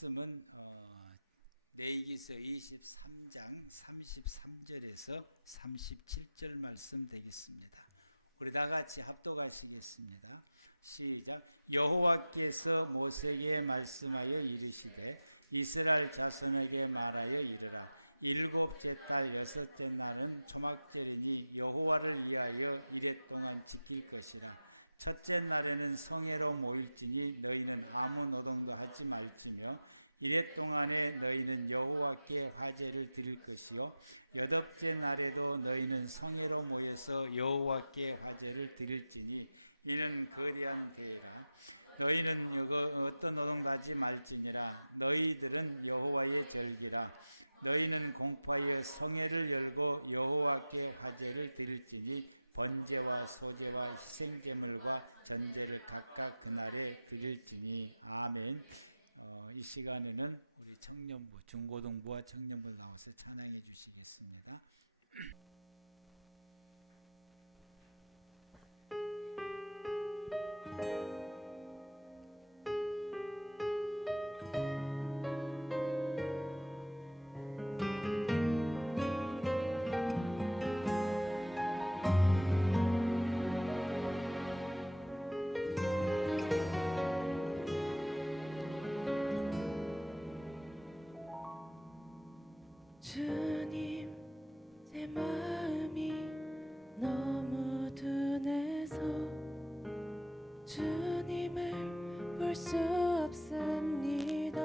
말씀은 레위기서 23장 33절에서 37절 말씀 되겠습니다. 우리 다 같이 합독하시겠습니다. 시작. 여호와께서 모세에게 말씀하여 이르시되 이스라엘 자손에게 말하여 이르라. 일곱째 달 여섯째 날은 초막절이니 여호와를 위하여 이래 동안 지킬 것이라. 첫째 날에는 성회로 모일지니 너희는 아무 노동도 하지 말지며 이래 동안에 너희는 여호와께 화제를 드릴 것이요 여덟째 날에도 너희는 성회로 모여서 여호와께 화제를 드릴지니 이는 거대한 대회라. 너희는 어떤 노동도 하지 말지니라. 너희들은 여호와의 절기라. 너희는 공포하여 성회를 열고 여호와께 화제를 드릴지니 번제와 소제와 희생제물과 전제를 각각 그날에 드릴지니. 아멘. 이 시간에는 우리 청년부, 중고등부와 청년부 나와서 찬양해 주시겠습니다. 주님, 제 마음이 너무 둔해서 주님을 볼 수 없습니다.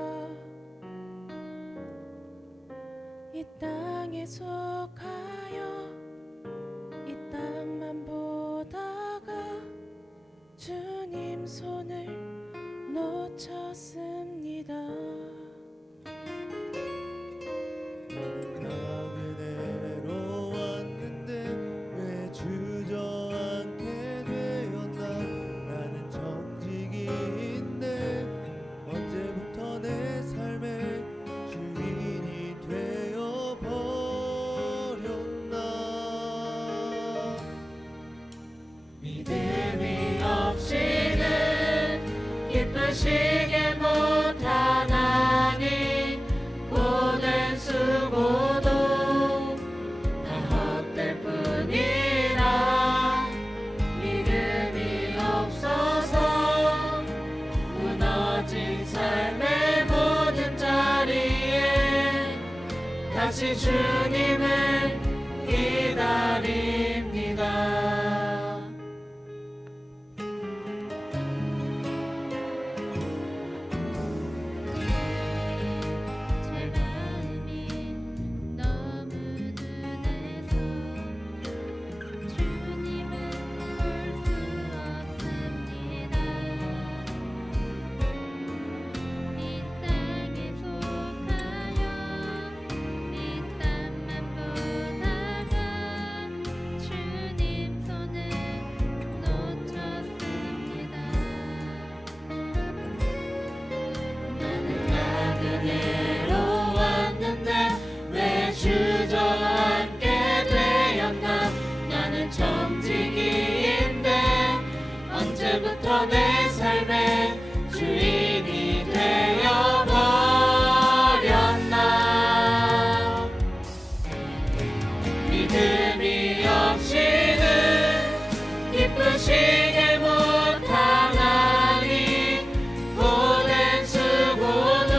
이 땅에 속하여 이 땅만 보다가 주님 손을 놓쳤습니다. 기쁘시게 못하나니 고된 수고도 다 헛될 뿐이라. 믿음이 없어서 무너진 삶의 모든 자리에 다시 주님을 기다립니다. 언제부터 내 삶의 주인이 되어버렸나. 믿음이 없이는 기쁘시게 못하나니 고된 수고도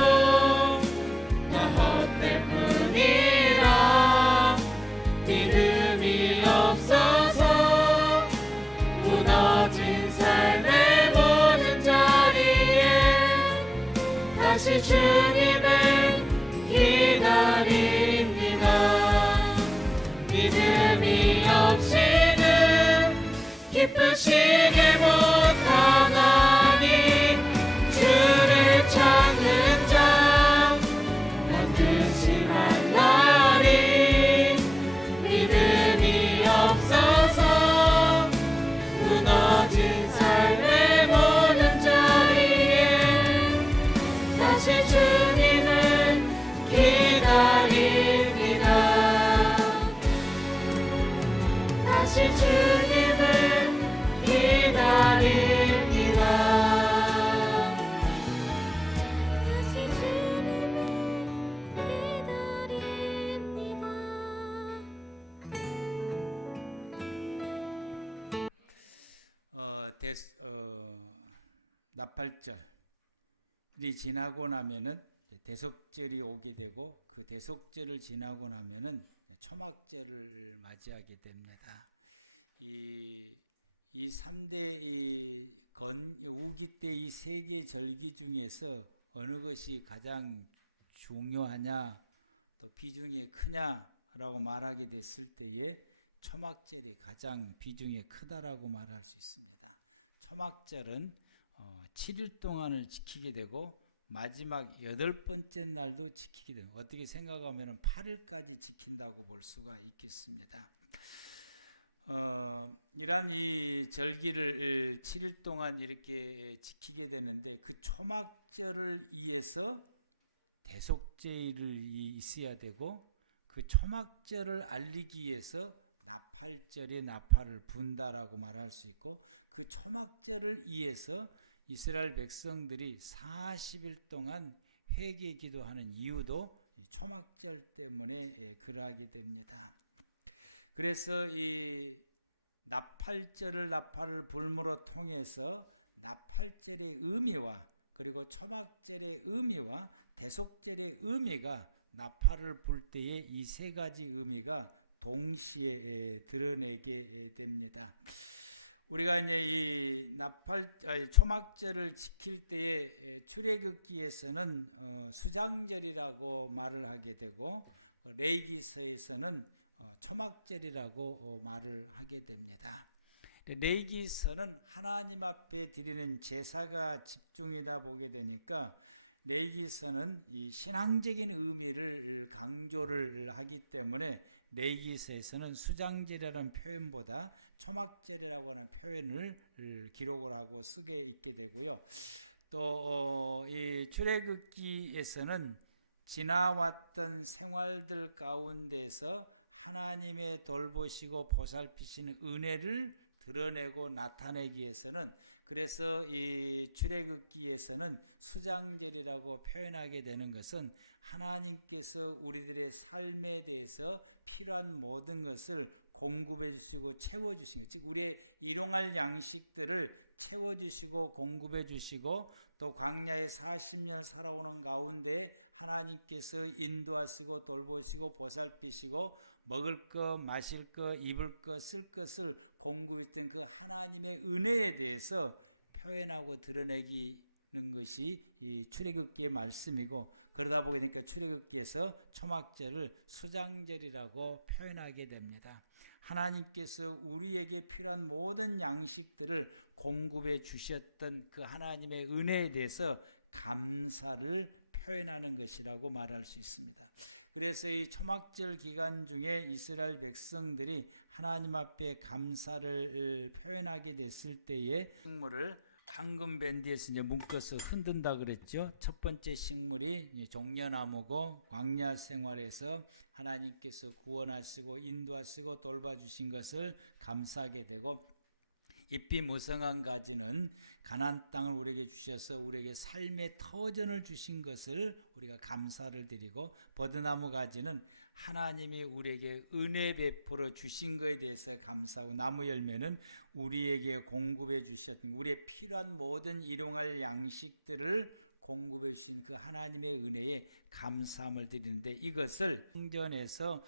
다 헛될 뿐이라. 믿음이 없어서 무너진 삶의 모든 자리에 다시 주님을 기다립니다. 믿음이 없이는 기쁘시게 못하나니 주를 찾는 자 반드시 만나리. 믿음이 없어서 무너진 삶의 모든 자리에 다시 주님을 기다립니다. 다시 주님을 기다립니다. 다시 주님을 나팔절이 지나고 나면은 대속절이 오게 되고, 그 대속절을 지나고 나면은 초막절을 맞이하게 됩니다. 이 3대 오기 때 이 세 개 절기 중에서 어느 것이 가장 중요하냐, 또 비중이 크냐라고 말하게 됐을 때에 초막절이 가장 비중이 크다라고 말할 수 있습니다. 초막절은 7일 동안을 지키게 되고 마지막 8번째 날도 지키게 됩니다. 어떻게 생각하면 8일까지 지킨다고 볼 수가 있겠습니다. 이러한 이 절기를 7일 동안 이렇게 지키게 되는데, 그 초막절을 위해서 대속제일이 있어야 되고, 그 초막절을 알리기 위해서 나팔절에 나팔을 분다라고 말할 수 있고, 그 초막절을 위해서 이스라엘 백성들이 40일 동안 회개 기도하는 이유도 이 초막절 때문에 그러하게 됩니다. 그래서 이 나팔을 불므로 통해서 나팔절의 의미와, 그리고 초막절의 의미와 대속절의 의미가, 나팔을 불 때에 이 세 가지 의미가 동시에 드러내게 됩니다. 우리가 이제 이 초막절을 지킬 때에 출애굽기에서는 수장절이라고 말을 하게 되고, 레위기서에서는 초막절이라고 말을 하게 됩니다. 레위기서는 하나님 앞에 드리는 제사가 집중이다 보게 되니까, 레위기서는 이 신앙적인 의미를 강조를 하기 때문에 레위기서에서는 수장절이라는 표현보다 초막절이라고 하는 표현을 기록을 하고 쓰게 있게 되고요. 또 이 출애굽기에서는 지나왔던 생활들 가운데서 하나님의 돌보시고 보살피시는 은혜를 드러내고 나타내기 위해서는, 그래서 이 출애굽기에서는 수장절이라고 표현하게 되는 것은 하나님께서 우리들의 삶에 대해서 필요한 모든 것을 공급해 주시고 채워 주시고, 즉 우리의 일용할 양식들을 채워 주시고 공급해 주시고, 또 광야에 40년 살아오는 가운데 하나님께서 인도하시고 돌보시고 보살피시고, 먹을 것, 마실 것, 입을 것, 쓸 것을 공급했던 그 하나님의 은혜에 대해서 표현하고 드러내기는 것이 이 출애굽기의 말씀이고, 그러다 보니까 출애굽기에서 초막절을 수장절이라고 표현하게 됩니다. 하나님께서 우리에게 필요한 모든 양식들을 공급해 주셨던 그 하나님의 은혜에 대해서 감사를 표현하는 것이라고 말할 수 있습니다. 그래서 이 초막절 기간 중에 이스라엘 백성들이 하나님 앞에 감사를 표현하게 됐을 때에 식물을 황금 밴드에서 이제 묶어서 흔든다 그랬죠. 첫 번째 식물이 종려나무고, 광야 생활에서 하나님께서 구원하시고 인도하시고 돌봐주신 것을 감사하게 되고, 잎이 무성한 가지는 가나안 땅을 우리에게 주셔서 우리에게 삶의 터전을 주신 것을 우리가 감사를 드리고, 버드나무 가지는 하나님이 우리에게 은혜 베풀어 주신 것에 대해서 감사하고, 나무 열매는 우리에게 공급해 주셨던 우리의 필요한 모든 일용할 양식들을 공급해 주신 그 하나님의 은혜에 감사함을 드리는데, 이것을 성전에서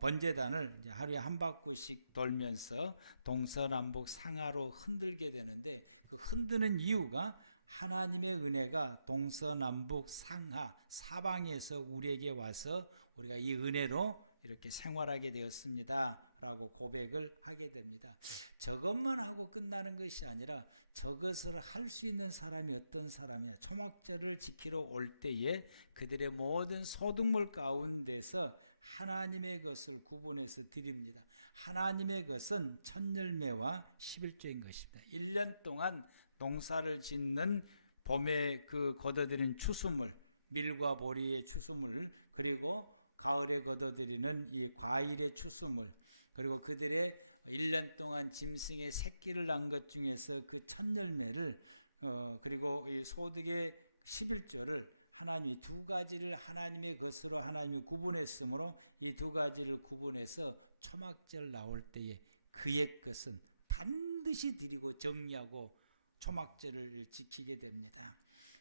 번제단을 이제 하루에 한 바퀴씩 돌면서 동서남북 상하로 흔들게 되는데, 그 흔드는 이유가 하나님의 은혜가 동서남북 상하 사방에서 우리에게 와서 우리가 이 은혜로 이렇게 생활하게 되었습니다 라고 고백을 하게 됩니다. 저것만 하고 끝나는 것이 아니라 저것을 할 수 있는 사람이 어떤 사람이냐, 초막절을 지키러 올 때에 그들의 모든 소득물 가운데서 하나님의 것을 구분해서 드립니다. 하나님의 것은 첫 열매와 11조인 것입니다. 1년 동안 농사를 짓는 봄에 그 걷어들인 추수물, 밀과 보리의 추수물, 그리고 가을에 걷어들이는 이 과일의 추수물, 그리고 그들의 1년 동안 짐승의 새끼를 낳은 것 중에서 그 첫 열매를, 그리고 이 소득의 11조를 하나님이 두 가지를 하나님의 것으로 하나님이 구분했으므로 이 두 가지를 구분해서 초막절 나올 때에 그의 것은 반드시 드리고 정리하고 초막절을 지키게 됩니다.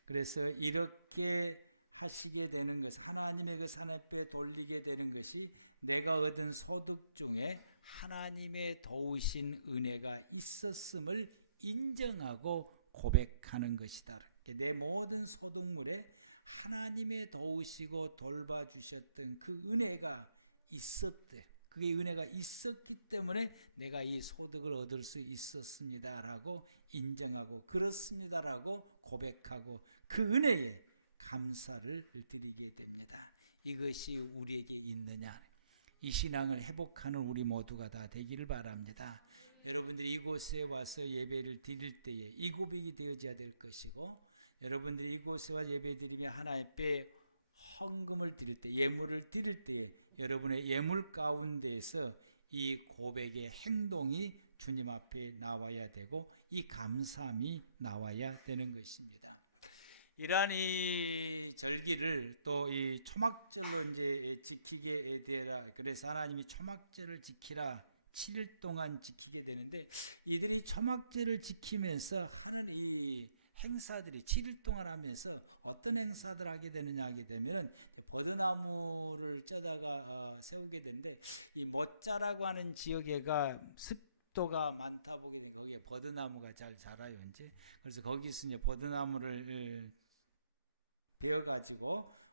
그래서 이렇게 하시게 되는 것, 하나님의 그 산업에 돌리게 되는 것이 내가 얻은 소득 중에 하나님의 도우신 은혜가 있었음을 인정하고 고백하는 것이다. 내 모든 소득물에 하나님의 도우시고 돌봐주셨던 그 은혜가 있었대. 그게 은혜가 있었기 때문에 내가 이 소득을 얻을 수 있었습니다라고 인정하고 그렇습니다라고 고백하고 그 은혜에 감사를 드리게 됩니다. 이것이 우리에게 있느냐? 이 신앙을 회복하는 우리 모두가 다 되기를 바랍니다. 여러분들이 이곳에 와서 예배를 드릴 때에 이 고백이 되어져야 될 것이고, 여러분들이 이곳에 와 예배 드리며 하나님 앞에 헌금을 드릴 때, 예물을 드릴 때 여러분의 예물 가운데에서 이 고백의 행동이 주님 앞에 나와야 되고 이 감사함이 나와야 되는 것입니다. 이러한 이 절기를 또 이 초막절로 이제 지키게 되라. 그래서 하나님이 초막절을 지키라 7일 동안 지키게 되는데, 이들이 초막절을 지키면서 하는 이 행사들이 7일 동안 하면서 어떤 행사들을 하게 되느냐 하게 되면 버드나무를 쪄다가 세우게 되는데, 이 모짜라고 하는 지역에가 습도가 많다 보게 되면 거기에 버드나무가 잘 자라요 이제. 그래서 거기서 이제 버드나무를 베어가지고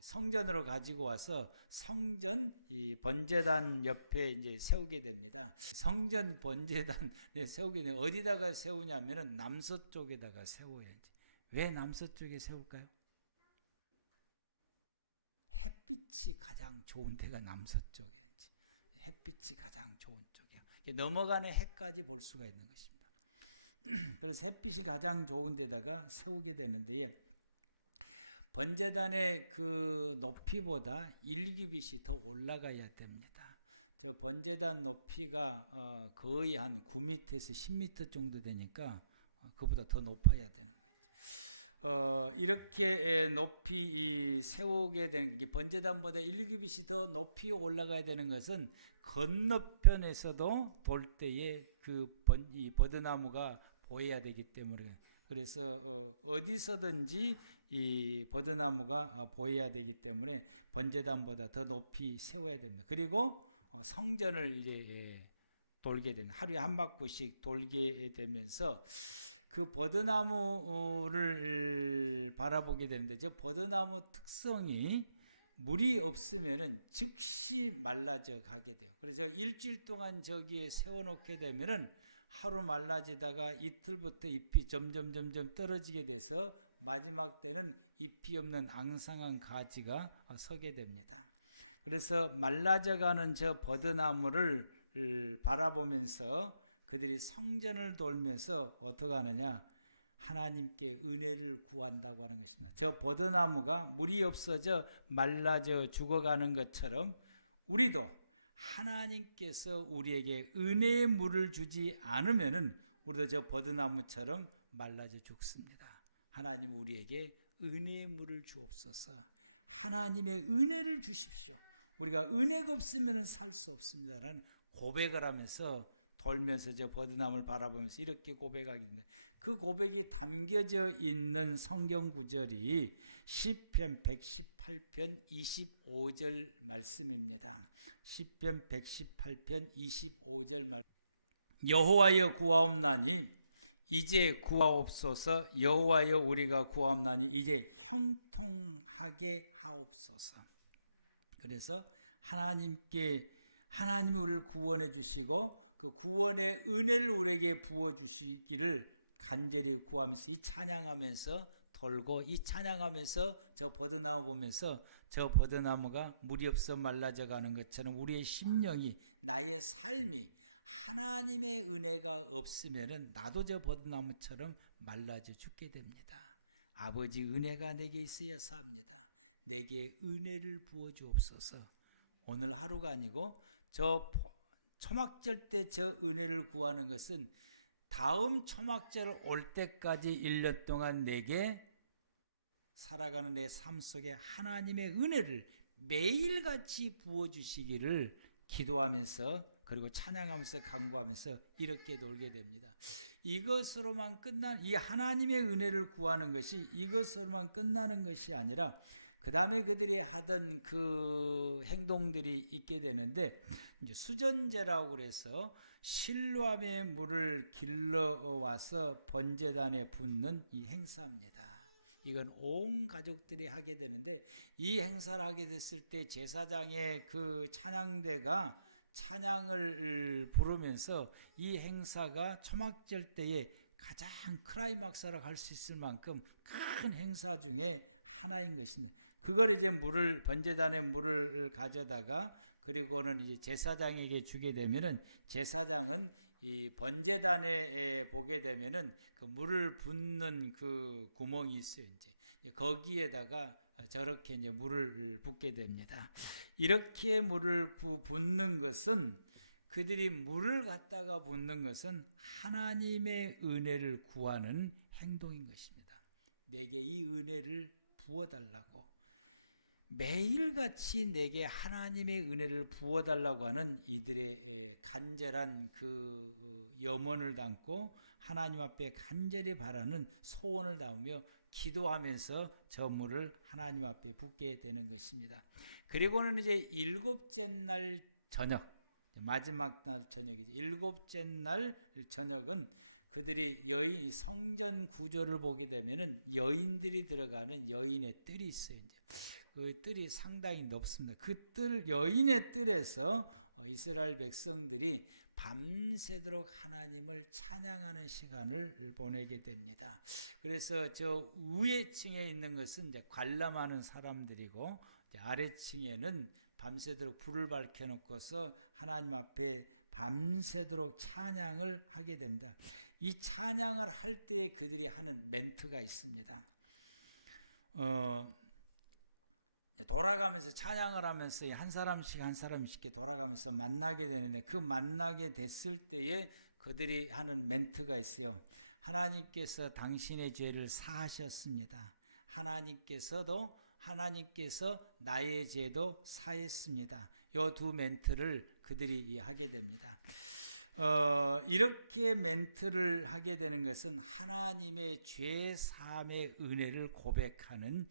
성전으로 가지고 와서 성전 이 번제단 옆에 이제 세우게 됩니다. 성전 번제단에 세우게 되면 어디다가 세우냐면은 남서쪽에다가 세워야지. 왜 남서쪽에 세울까요? 햇빛이 가장 좋은 데가 남서쪽이지. 햇빛이 가장 좋은 쪽이야. 넘어가는 해까지 볼 수가 있는 것입니다. 그래서 햇빛이 가장 좋은 데다가 세우게 되는데, 번제단의 그 높이보다 1규빗이 더 올라가야 됩니다. 그 번제단 높이가 거의 한 9m에서 10m 정도 되니까 그보다 더 높아야 됩니다. 이렇게 높이 세우게 된 게, 번제단보다 1규빗이 더 높이 올라가야 되는 것은 건너편에서도 돌 때에 이 버드나무가 보여야 되기 때문에, 그래서 어디서든지 이 버드나무가 보여야 되기 때문에 번제단보다 더 높이 세워야 됩니다. 그리고 성전을 이제 돌게 되는, 하루에 한 바퀴씩 돌게 되면서 그 버드나무를 바라보게 되는데, 저 버드나무 특성이 물이 없으면은 즉시 말라져 가게 돼요. 그래서 일주일 동안 저기에 세워놓게 되면은 하루 말라지다가 이틀부터 잎이 점점 떨어지게 돼서 마지막 때는 잎이 없는 앙상한 가지가 서게 됩니다. 그래서 말라져가는 저 버드나무를 바라보면서 그들이 성전을 돌면서 어떻게 하느냐, 하나님께 은혜를 구한다고 하는 것입니다. 저 버드나무가 물이 없어져 말라져 죽어가는 것처럼 우리도 하나님께서 우리에게 은혜의 물을 주지 않으면은 우리도 저 버드나무처럼 말라져 죽습니다. 하나님 우리에게 은혜의 물을 주옵소서. 하나님의 은혜를 주십시오. 우리가 은혜가 없으면 살 수 없습니다라는 고백을 하면서 돌면서 저 버드나무를 바라보면서 이렇게 고백하게 됩니다. 그 고백이 담겨져 있는 성경 구절이 시편 118편 25절 말씀입니다. 시편 118편 25절 말씀. 여호와여 구하옵나니 이제 구하옵소서. 여호와여 우리가 구하옵나니 이제 형통하게 하옵소서. 그래서 하나님 우리를 구원해 주시고 그 구원의 은혜를 우리에게 부어 주시기를 간절히 구하면서 이 찬양하면서 돌고, 이 찬양하면서 저 버드나무 보면서 저 버드나무가 물이 없어 말라져 가는 것처럼 우리의 심령이, 나의 삶이 하나님의 은혜가 없으면은 나도 저 버드나무처럼 말라져 죽게 됩니다. 아버지 은혜가 내게 있어야 삽니다. 내게 은혜를 부어 주옵소서. 오늘 하루가 아니고 저 초막절 때 저 은혜를 구하는 것은 다음 초막절 올 때까지 1년 동안 내게 살아가는 내 삶 속에 하나님의 은혜를 매일같이 부어주시기를 기도하면서, 그리고 찬양하면서 간구하면서 이렇게 놀게 됩니다. 이것으로만 이 하나님의 은혜를 구하는 것이 이것으로만 끝나는 것이 아니라 그 다음에 그들이 하던 그 행동들이 있게 되는데, 이제 수전제라고 그래서 실로암의 물을 길러와서 번제단에 붓는 이 행사입니다. 이건 온 가족들이 하게 되는데, 이 행사를 하게 됐을 때 제사장의 그 찬양대가 찬양을 부르면서 이 행사가 초막절 때에 가장 클라이막스라고 할 수 있을 만큼 큰 행사 중에 하나인 것입니다. 그걸 이제 번제단에 물을 가져다가 그리고는 이제 제사장에게 주게 되면은, 제사장은 이 번제단에 보게 되면은 그 물을 붓는 그 구멍이 있어요. 이제 거기에다가 저렇게 이제 물을 붓게 됩니다. 이렇게 물을 붓는 것은, 그들이 물을 갖다가 붓는 것은 하나님의 은혜를 구하는 행동인 것입니다. 내게 이 은혜를 부어달라고, 매일같이 내게 하나님의 은혜를 부어달라고 하는 이들의 간절한 그 염원을 담고 하나님 앞에 간절히 바라는 소원을 담으며 기도하면서 저 물을 하나님 앞에 붓게 되는 것입니다. 그리고는 이제 일곱째 날 저녁, 마지막 날 저녁이죠. 일곱째 날 저녁은 그들이 성전 구조를 보게 되면은 여인들이 들어가는 여인의 뜰이 있어요. 이제 그 뜰이 상당히 높습니다. 그 여인의 뜰에서 이스라엘 백성들이 밤새도록 하나님을 찬양하는 시간을 보내게 됩니다. 그래서 저 위에 층에 있는 것은 이제 관람하는 사람들이고, 이제 아래층에는 밤새도록 불을 밝혀놓고서 하나님 앞에 밤새도록 찬양을 하게 됩니다. 이 찬양을 할 때 그들이 하는 멘트가 있습니다. 돌아가면서 찬양을 하면서 한 사람씩 이렇게 돌아가면서 만나게 되는데, 그 만나게 됐을 때에 그들이 하는 멘트가 있어요. 하나님께서 당신의 죄를 사하셨습니다. 하나님께서 나의 죄도 사했습니다. 이 두 멘트를 그들이 하게 됩니다. 이렇게 멘트를 하게 되는 것은 하나님의 죄 사함의 은혜를 고백하는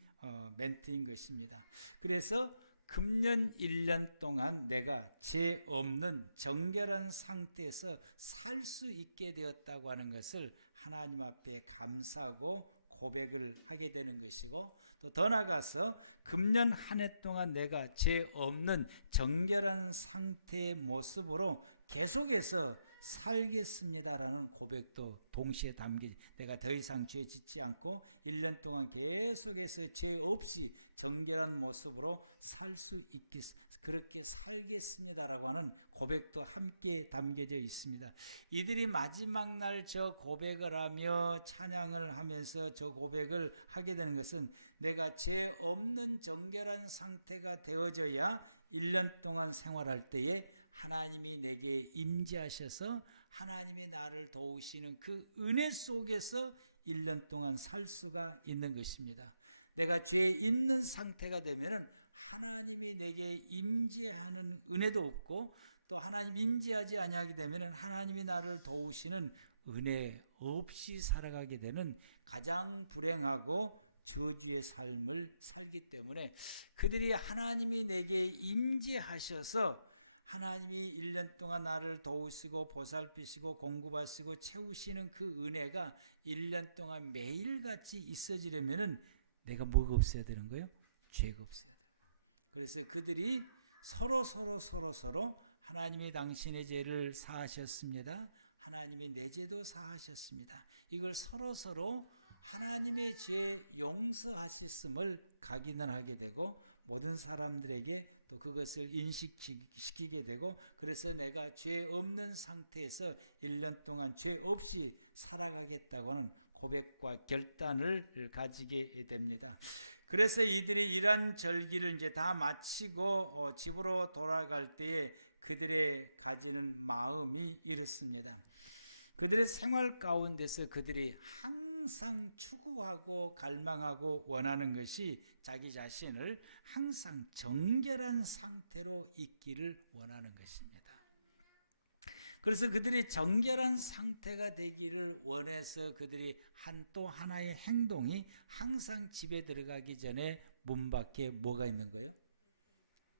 멘트인 것입니다. 그래서 금년 1년 동안 내가 죄 없는 정결한 상태에서 살 수 있게 되었다고 하는 것을 하나님 앞에 감사하고 고백을 하게 되는 것이고, 또 더 나아가서 금년 한 해 동안 내가 죄 없는 정결한 상태의 모습으로 계속해서 살겠습니다라는 고백도 동시에 담기지. 내가 더 이상 죄 짓지 않고 1년 동안 계속해서 죄 없이 정결한 모습으로 살 수 그렇게 살겠습니다라고 하는 고백도 함께 담겨져 있습니다. 이들이 마지막 날 저 고백을 하며 찬양을 하면서 저 고백을 하게 되는 것은, 내가 죄 없는 정결한 상태가 되어져야 1년 동안 생활할 때에 하나님이 내게 임재하셔서 하나님이 나를 도우시는 그 은혜 속에서 1년 동안 살 수가 있는 것입니다. 내가 죄 있는 상태가 되면은 하나님이 내게 임재하는 은혜도 없고, 또 하나님 임재하지 아니하게 되면은 하나님이 나를 도우시는 은혜 없이 살아가게 되는 가장 불행하고 저주의 삶을 살기 때문에, 그들이 하나님이 내게 임재하셔서 하나님이 1년 동안 나를 도우시고 보살피시고 공급하시고 채우시는 그 은혜가 1년 동안 매일같이 있어지려면은 내가 뭐가 없어야 되는 거예요? 죄가 없어야 돼요. 그래서 그들이 서로 하나님이 당신의 죄를 사하셨습니다. 하나님이 내 죄도 사하셨습니다. 이걸 서로 하나님의 죄 용서하셨음을 각인을 하게 되고, 모든 사람들에게 또 그것을 인식시키게 되고, 그래서 내가 죄 없는 상태에서 1년 동안 죄 없이 살아가겠다고 하는 고백과 결단을 가지게 됩니다. 그래서 이들이 이러한 절기를 이제 다 마치고 집으로 돌아갈 때에 그들의 가지는 마음이 이렇습니다. 그들의 생활 가운데서 그들이 항상 추구하고 갈망하고 원하는 것이 자기 자신을 항상 정결한 상태로 있기를 원하는 것입니다. 그래서 그들이 정결한 상태가 되기를 원해서 그들이 또 하나의 행동이 항상 집에 들어가기 전에 문 밖에 뭐가 있는 거예요?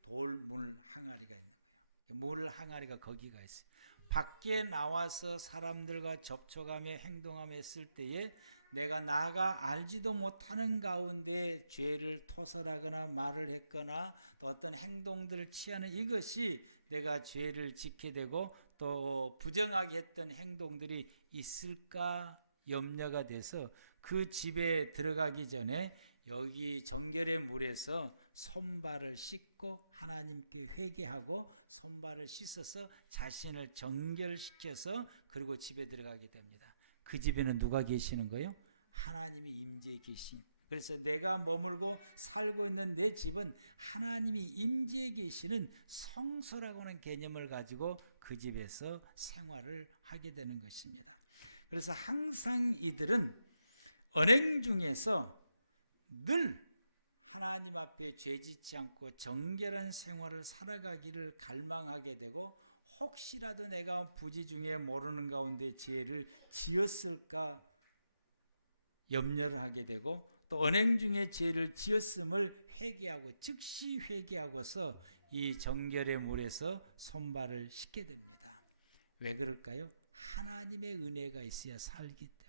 돌물 항아리가 있는 거예요. 물 항아리가 거기가 있어요. 밖에 나와서 사람들과 접촉하며 행동하며 했을 때에 내가 나가 알지도 못하는 가운데 죄를 토설하거나 말을 했거나 또 어떤 행동들을 취하는 이것이 내가 죄를 짓게 되고 또 부정하게 했던 행동들이 있을까 염려가 돼서 그 집에 들어가기 전에 여기 정결의 물에서 손발을 씻고 하나님께 회개하고 손발을 씻어서 자신을 정결시켜서 그리고 집에 들어가게 됩니다. 그 집에는 누가 계시는 거예요? 하나님이 임재해 계신. 그래서 내가 머물고 살고 있는 내 집은 하나님이 임재해 계시는 성소라고 하는 개념을 가지고 그 집에서 생활을 하게 되는 것입니다. 그래서 항상 이들은 언행 중에서 늘 하나님 앞에 죄짓지 않고 정결한 생활을 살아가기를 갈망하게 되고 혹시라도 내가 부지 중에 모르는 가운데 죄를 지었을까 염려를 하게 되고 또 언행 중에 죄를 지었음을 회개하고 즉시 회개하고서 이 정결의 물에서 손발을 씻게 됩니다. 왜 그럴까요? 하나님의 은혜가 있어야 살기 때문에.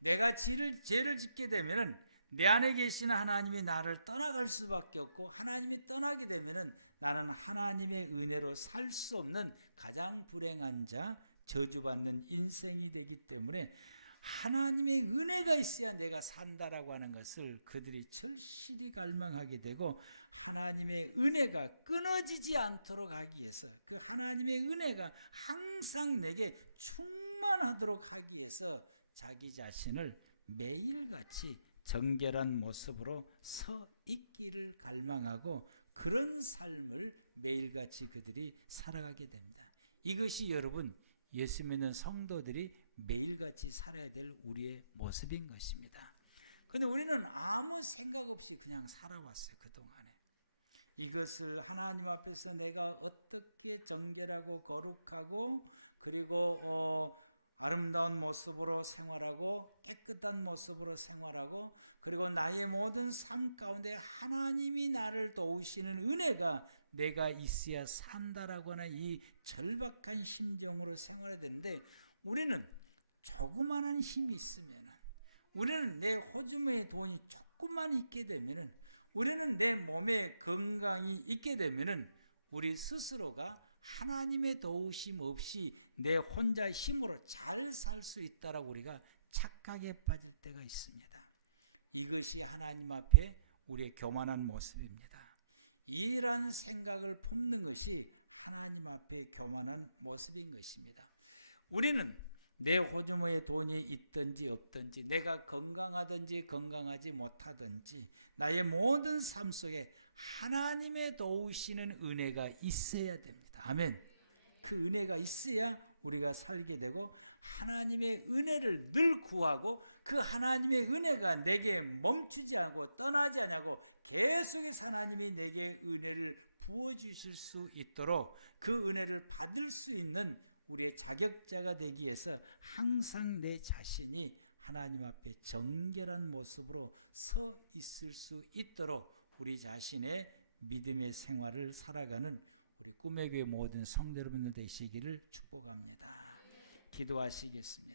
내가 죄를 짓게 되면은 내 안에 계신 하나님이 나를 떠나갈 수밖에 없고 하나님이 떠나게 되면은 나는 하나님의 은혜로 살 수 없는 가장 불행한 자, 저주받는 인생이 되기 때문에 하나님의 은혜가 있어야 내가 산다라고 하는 것을 그들이 절실히 갈망하게 되고 하나님의 은혜가 끊어지지 않도록 하기 위해서 그 하나님의 은혜가 항상 내게 충만하도록 하기 위해서 자기 자신을 매일같이 정결한 모습으로 서 있기를 갈망하고 그런 삶을 매일같이 그들이 살아가게 됩니다. 이것이 여러분 예수 믿는 성도들이 매일같이 살아야 될 우리의 모습인 것입니다. 그런데 우리는 아무 생각 없이 그냥 살아왔어요. 그동안에. 이것을 하나님 앞에서 내가 어떻게 정결하고 거룩하고 그리고 아름다운 모습으로 생활하고 깨끗한 모습으로 생활하고 그리고 나의 모든 삶 가운데 하나님이 나를 도우시는 은혜가 내가 있어야 산다라고 하는 이 절박한 심정으로 생활해야 되는데 우리는 조그마한 힘이 있으면 우리는 내 호주머니에 돈이 조금만 있게 되면 우리는 내 몸에 건강이 있게 되면 우리 스스로가 하나님의 도우심 없이 내 혼자 힘으로 잘 살 수 있다라고 우리가 착각에 빠질 때가 있습니다. 이것이 하나님 앞에 우리의 교만한 모습입니다. 이러한 생각을 품는 것이 하나님 앞에 교만한 모습인 것입니다. 우리는 내 호주머니에 돈이 있든지 없든지 내가 건강하든지 건강하지 못하든지 나의 모든 삶 속에 하나님의 도우시는 은혜가 있어야 됩니다. 아멘. 그 은혜가 있어야 우리가 살게 되고 하나님의 은혜를 늘 구하고 그 하나님의 은혜가 내게 멈추지 않고 떠나지 않고 계속해서 하나님이 내게 은혜를 부어주실 수 있도록 그 은혜를 받을 수 있는 우리의 자격자가 되기 위해서 항상 내 자신이 하나님 앞에 정결한 모습으로 서 있을 수 있도록 우리 자신의 믿음의 생활을 살아가는 우리 꿈의 교회 모든 성도 여러분들 되시기를 축복합니다. 기도하시겠습니다.